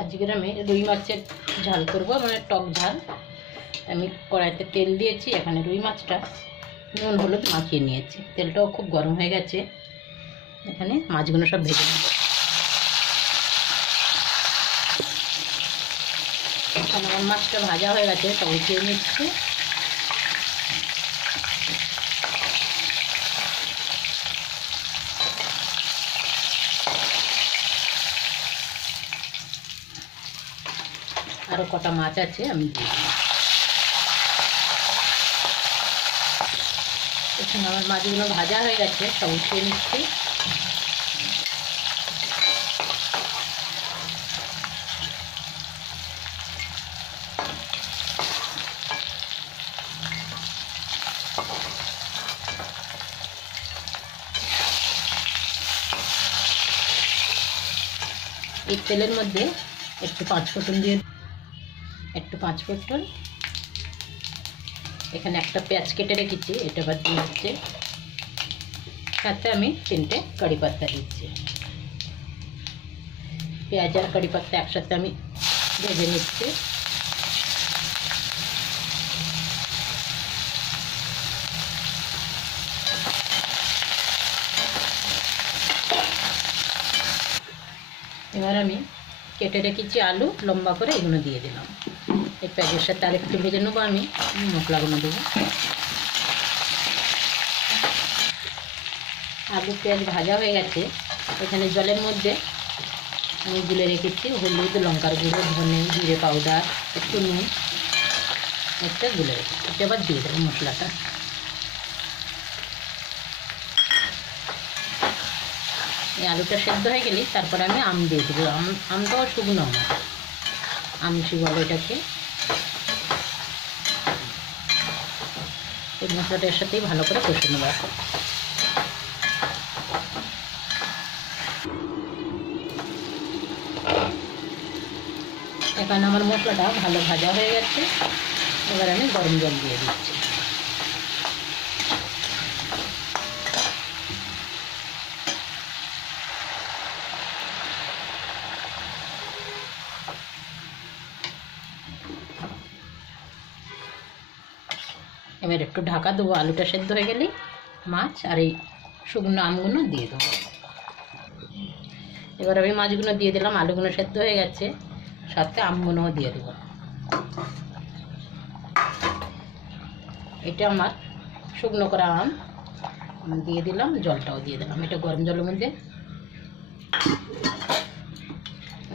আজকের আমি রুই মাছের ঝাল করব, মানে টক ঝাল। আমি কড়াইতে তেল দিয়েছি, এখানে রুই মাছটা নুন হলুদ মাখিয়ে নিয়েছি। তেলটাও খুব গরম হয়ে গেছে, এখানে মাছগুলো সব ভেজে নেব। এখানে আমার মাছটা ভাজা হয়ে গেছে, সব উঠিয়ে নিচ্ছি। আরও কটা মাছ আছে, আমি এখানে আমার মাছগুলো ভাজা হয়ে গেছে, সব উঠিয়ে নিচ্ছি। এই তেলের মধ্যে একটু পাঁচফোড়ন দিয়ে, এখানে একটা পেঁয়াজ কেটে রেখেছি, এটা বাদ দিয়ে হচ্ছে। সাথে আমি 3টে কারি পাতা দিচ্ছি। পেঁয়াজ আর কারি পাতা একসাথে আমি ভেজে নিচ্ছি। এবার আমি কেটে রেখেছি আলু লম্বা করে, এগুলো দিয়ে দিলাম। এই পেঁয়াজের সাথে আর একটু ভেজে নেবো, আমি মশলাগুলো দেবো। আলু পেঁয়াজ ভাজা হয়ে গেছে, এখানে জলের মধ্যে আমি গুলে রেখেছি হলুদ, লঙ্কার গুঁড়ো, ধনে, জিরে পাউডার, একটু নুন, একটা গুলে রেখেছি। এটা এবার দিয়ে দেবো মশলাটা। এই আলুটা সেদ্ধ হয়ে গেলে তারপরে আমি আম দিয়ে দেবো। আমটাও শুকনো আমসি বলে এটাকে। এই মশলাটার সাথেই ভালো করে কষে নেবো। এখানে আমার মশলাটা ভালো ভাজা হয়ে গেছে, এবার আমি গরম জল দিয়ে দিচ্ছি। এবার একটু ঢাকা দেবো, আলুটা সেদ্ধ হয়ে গেলে মাছ আর এই শুকনো আমগুলো দিয়ে দেবো। এবার আমি মাছগুলো দিয়ে দিলাম, আলুগুলো সেদ্ধ হয়ে গেছে, সাথে আমগুলোও দিয়ে দেবো। এটা আমার শুকনো করা আম দিয়ে দিলাম, জলটাও দিয়ে দিলাম। এটা গরম জলের মধ্যে,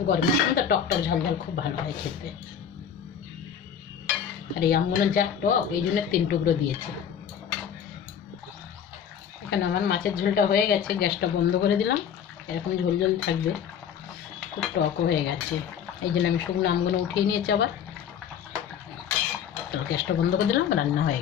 গরমের সময় তো টক ঝাল ঝাল খুব ভালো হয় খেতে। আর এই আমগুলো যা টক, এই জন্য 3 টুকরো দিয়েছি। এখানে আমার মাছের ঝোলটা হয়ে গেছে, গ্যাসটা বন্ধ করে দিলাম। এরকম ঝোল ঝোল থাকবে, খুব টকও হয়ে গেছে। এই জন্য আমি শুকনো আমগুলো উঠিয়ে নিয়েছি। আবার গ্যাসটা বন্ধ করে দিলাম, রান্না হয়ে গেছে।